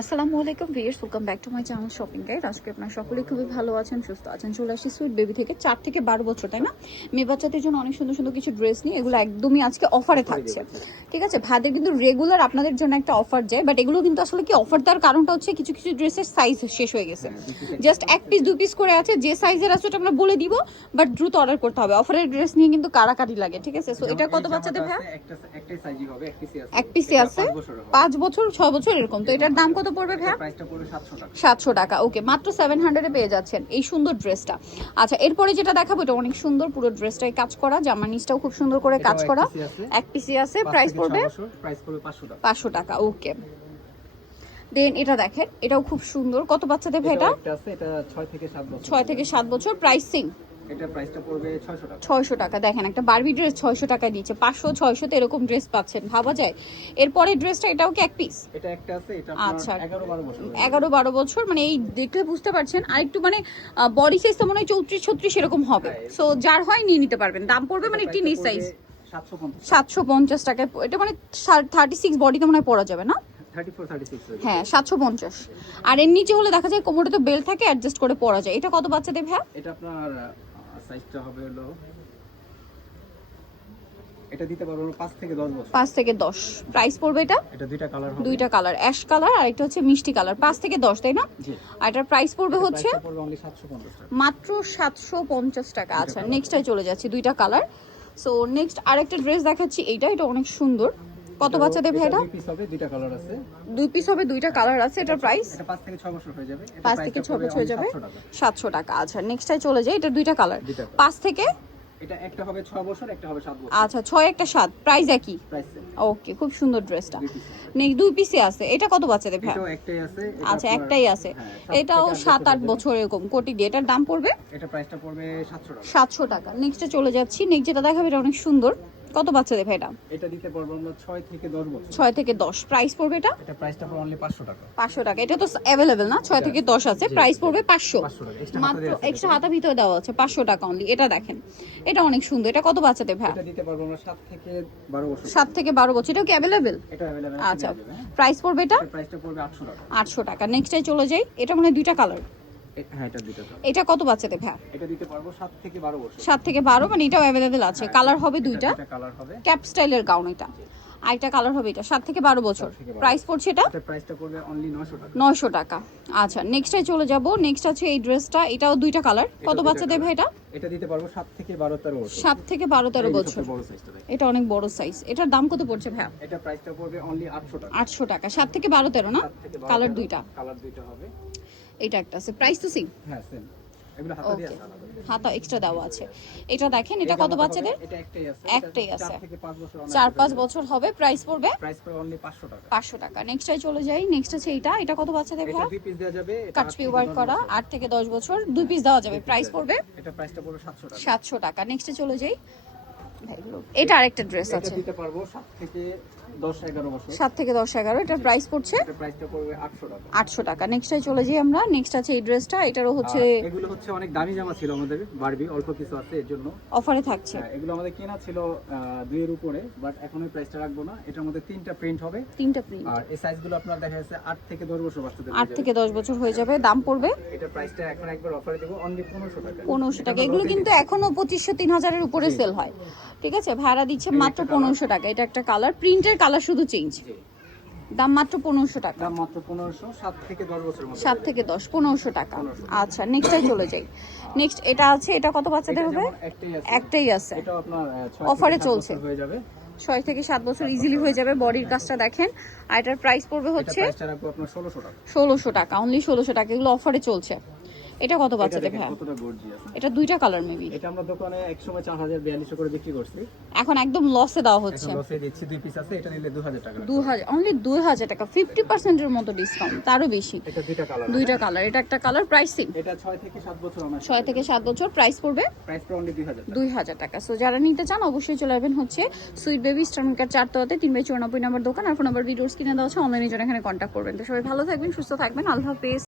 আসসালামু আলাইকুম viewers, welcome back to my channel shopping guide. আজকে আপনারা সকলেই খুবই ভালো আছেন, সুস্থ আছেন। চলে আসছি সুইট বেবি থেকে 4 থেকে 12 বছর, তাই না? মেয়ে বাচ্চাদের জন্য অনেক সুন্দর সুন্দর কিছু ড্রেস নিয়ে এগুলো একদমই আজকে অফারে থাকছে। ঠিক আছে, ভাইদের কিন্তু রেগুলার আপনাদের জন্য একটা অফার যায়, বাট এগুলো কিন্তু আসলে কি অফার দেওয়ার কারণটা হচ্ছে কিছু কিছু ড্রেসের সাইজ শেষ হয়ে গেছে। জাস্ট এক পিস দুই পিস করে আছে, যে সাইজের আছে ওটা আমরা বলে দিব, বাট দ্রুত অর্ডার করতে হবে। অফারের ড্রেস নিয়ে কিন্তু কারাকারি লাগে। ঠিক আছে, সো এটা কত বাচ্চাদের ভাই? এক পিসি আছে 5 বছর 6 বছর এরকম। তো এটার দাম কত পড়বে ভাই? 700 টাকা। ওকে, মাত্র 700 এ পেয়ে যাচ্ছেন এই সুন্দর ড্রেসটা। আচ্ছা, এরপরে যেটা দেখাবো এটা অনেক সুন্দর, পুরো ড্রেসটাই কাজ করা, জামার নিচটাও খুব সুন্দর করে কাজ করা। এক পিসি আছে, প্রাইস পড়বে 500 টাকা। ওকে, দেন এটা দেখেন, এটাও খুব সুন্দর। কত বাচ্চাদের ভাই এটা? এটা 6 থেকে 7 বছর। প্রাইসিং এটা প্রাইসটা পড়বে 600 টাকা। 600 টাকা। দেখেন, একটা বারবি ড্রেস 600 টাকায় দিচ্ছে। 500 600 তে এরকম ড্রেস পাচ্ছেন, ভাবা যায়। এরপরে ড্রেসটা, এটাও কি এক পিস? এটা একটা আছে, এটা আচ্ছা, 11 12 বছর। 11 12 বছর, মানে এই দেখলে বুঝতে পারছেন। আর একটু মানে বডি সাইজ তো মনে হয় 34 36 এরকম হবে। সো যার হয় নিয়ে নিতে পারবেন। দাম পড়বে মানে একটু নিচ সাইজ 750 টাকায়। এটা মানে 36 বডিতে মনে হয় পরা যাবে না? 34 36। হ্যাঁ, 750। আর এর নিচে হলে দেখা যায় কোমরে তো বেল্ট থাকে, অ্যাডজাস্ট করে পরা যায়। এটা কত বাচ্চাদের ভাই? এটা আপনার সাইজটা হবে হলো, এটা দিতে পারবো 5 থেকে 10 বছর। 5 থেকে 10। প্রাইস পড়বে এটা? এটা দুইটা কালার হবে, দুইটা কালার, অ্যাশ কালার আর একটা হচ্ছে মিষ্টি কালার। 5 থেকে 10, তাই না? জি। আর এটার প্রাইস পড়বে হচ্ছে প্রাইসটা পড়বে অনলি 750 টাকা। মাত্র 750 টাকা। আচ্ছা, নেক্সটটাই চলে যাচ্ছি, দুইটা কালার। সো নেক্সট আরেকটা ড্রেস দেখাচ্ছি, এটা অনেক সুন্দর। কত বাচ্চাদের ভাই এটা? দুই পিস হবে, দুইটা কালার আছে। দুই পিস হবে, দুইটা কালার আছে। এটার প্রাইস? এটা 5 থেকে 6 বছর হয়ে যাবে। 5 থেকে 6 বছর হয়ে যাবে, 700 টাকা। আচ্ছা, নেক্সটটাই চলে যাই, এটা দুইটা কালার। 5 থেকে, এটা একটা হবে 6 বছর, একটা হবে 7 বছর। আচ্ছা, 6 একটা 7, প্রাইস একই। প্রাইস ওকে, খুব সুন্দর ড্রেসটা। নেক্সট দুই পিসে আছে। এটা কত বাচ্চাদের ভাই? এটাও একটাই আছে। আচ্ছা, একটাই আছে। এটাও 7 8 বছর এরকম কোটি দিয়ে। এটার দাম পড়বে? এটা প্রাইসটা পড়বে 700 টাকা। 700 টাকা। নেক্সটে চলে যাচ্ছি, নেক্সট যেটা দেখাবে এটা অনেক সুন্দর। কত বাচ্চাদের ভাই এটা? এটা দিতে পারবো আমরা 6 থেকে 10 বছর। 6 থেকে 10। প্রাইস পড়বে এটা? এটা প্রাইসটা পড়বে অনলি 500 টাকা। 500 টাকা। এটা তো अवेलेबल না? 6 থেকে 10 আছে, প্রাইস পড়বে 500 টাকা। মাত্র। এক্সট্রা হাতা ভিতরে দেওয়া আছে, 500 টাকা অনলি। এটা দেখেন, এটা অনেক সুন্দর। এটা কত বাচ্চাদের ভাই? এটা দিতে পারবো আমরা 7 থেকে 12 বছর। 7 থেকে 12 বছর। এটাও কি अवेलेबल? এটা अवेलेबल। আচ্ছা, প্রাইস পড়বে এটা? প্রাইসটা পড়বে 800 টাকা। 800 টাকা। নেক্সটে চলে যাই, এটা মানে দুইটা কালার। হ্যাঁ, এটা দুটো কালার। এটা কত বাচ্চাদের ভাই? এটা দিতে পারবো 7 থেকে 12 বছর। 7 থেকে 12, মানে এটাও अवेलेबल আছে। কালার হবে দুইটা, এটা কালার হবে ক্যাপ স্টাইলের গাউন। এটা আরেকটা কালার হবে, এটা 7 থেকে 12 বছর। প্রাইস পড়ছে এটা? এটা প্রাইসটা পড়বে অনলি 900 টাকা। 900 টাকা। আচ্ছা, নেক্সটে চলে যাব। নেক্সট আছে এই ড্রেসটা, এটাও দুইটা কালার। কত বাচ্চাদের ভাই এটা? এটা দিতে পারবো 7 থেকে 12 13 বছর। 7 থেকে 12 13 বছর। বড় সাইজটা দেখেন। এটা অনেক বড় সাইজ। এটার দাম কত পড়ছে ভাই? এটা প্রাইসটা পড়বে অনলি 800 টাকা। 800 টাকা। 7 থেকে 12 13 না? 7 থেকে 12 কালার দুইটা। কালার দুইটা হবে। এটা একটা আছে, প্রাইস তো সেম? হ্যাঁ, সেম। এগুলো হাতা দিয়ে আছে। হাতা এক্সট্রা দেওয়া আছে। এটা দেখেন, এটা কত বাচ্চাদের? এটা একটাই আছে। একটাই আছে, 4 থেকে 5 বছর। 4 5 বছর হবে। প্রাইস পড়বে? প্রাইস পড়বে অনলি 500 টাকা। 500 টাকা। নেক্সটে চলে যাই, নেক্সট আছে এটা কত বাচ্চাদের ভাই? এটা দুই পিস দেওয়া যাবে। কাটপি ওয়ার্ক করা, 8 থেকে 10 বছর, দুই পিস দেওয়া যাবে। প্রাইস পড়বে? এটা প্রাইসটা পড়বে 700 টাকা। 700 টাকা। নেক্সটে চলে যাই, এটা আরেকটা ড্রেস এটা আছে, দিতে পারবো 7 থেকে 10 11 বছর। 7 থেকে 10 11। এটার প্রাইস পড়ছে এটা প্রাইসটা পড়বে 800 টাকা। 800 টাকা। নেক্সটে চলে যাই আমরা। নেক্সট আছে এই ড্রেসটা, এটারও হচ্ছে এগুলো হচ্ছে অনেক দামি জামা ছিল আমাদের, বারবি অল্প কিছু আছে এর জন্য অফারে থাকছে। এগুলো আমাদের কেনা ছিল 2 এর উপরে, বাট এখন ওই প্রাইসটা রাখবো না। এটার মধ্যে 3টা প্রিন্ট হবে, 3টা প্রিন্ট। আর এই সাইজগুলো আপনার দেখা যাচ্ছে 8 থেকে 10 বছর বাচ্চাদের। 8 থেকে 10 বছর হয়ে যাবে। দাম পড়বে? এটা প্রাইসটা এখন একবার অফারে দেব অনলি 1500 টাকা। 1500 টাকা। এগুলো কিন্তু এখনো 2500 3000 এর উপরে সেল হয়। ঠিক আছে, ভাড়া দিচ্ছে মাত্র 1500 টাকা। এটা একটা কালার, প্রিন্টের কালার শুধু চেঞ্জ। দাম মাত্র 1500 টাকা। দাম মাত্র 1500, 7 থেকে 10 বছরের মধ্যে। 7 থেকে 10, 1500 টাকা। আচ্ছা, নেক্সটটাই চলে যাই। নেক্সট এটা আছে, এটা কত বাচ্চাদের হবে? একটাই আছে, এটাও আপনার অফারে চলছে। হয়ে যাবে 6 থেকে 7 বছর ইজিলি হয়ে যাবে। বডির কাজটা দেখেন। আর এটার প্রাইস পড়বে হচ্ছে প্রাইসটা রাখবো আপনার 1600 টাকা। 1600 টাকা, অনলি 1600 টাকা। এগুলো অফারে চলছে। এটা কত বাচ্চাদের ভাই? কতটা গর্জিয়াস। এটা দুইটা কালার মেবি। এটা আমরা দোকানে একসময় 4042 করে বিক্রি করছি, এখন একদম লসে দেওয়া হচ্ছে। এখন লসে দিচ্ছি। দুই পিস আছে, এটা নিলে 2000 টাকা। 2000, অনলি 2000 টাকা। 50% এর মতো ডিসকাউন্ট, তারও বেশি। এটা দুইটা কালার। দুইটা কালার, এটা একটা কালার। প্রাইসিং এটা 6 থেকে 7 বছর আমার। 6 থেকে 7 বছর। প্রাইস পড়বে? প্রাইস পড়বে অনলি 2000 টাকা। 2000 টাকা। সো যারা নিতে চান অবশ্যই চলে আসবেন হচ্ছে সুইট বেবি স্টারমিকার 4 তলাতে 3/94 নম্বর দোকান। আর ফোন নাম্বার ভিডিওস কিনে দেওয়া আছে, অনলাইনে জন্য এখানে কন্ট্যাক্ট করবেন। তো সবাই ভালো থাকবেন, সুস্থ থাকবেন। আল্লাহ হাফেজ।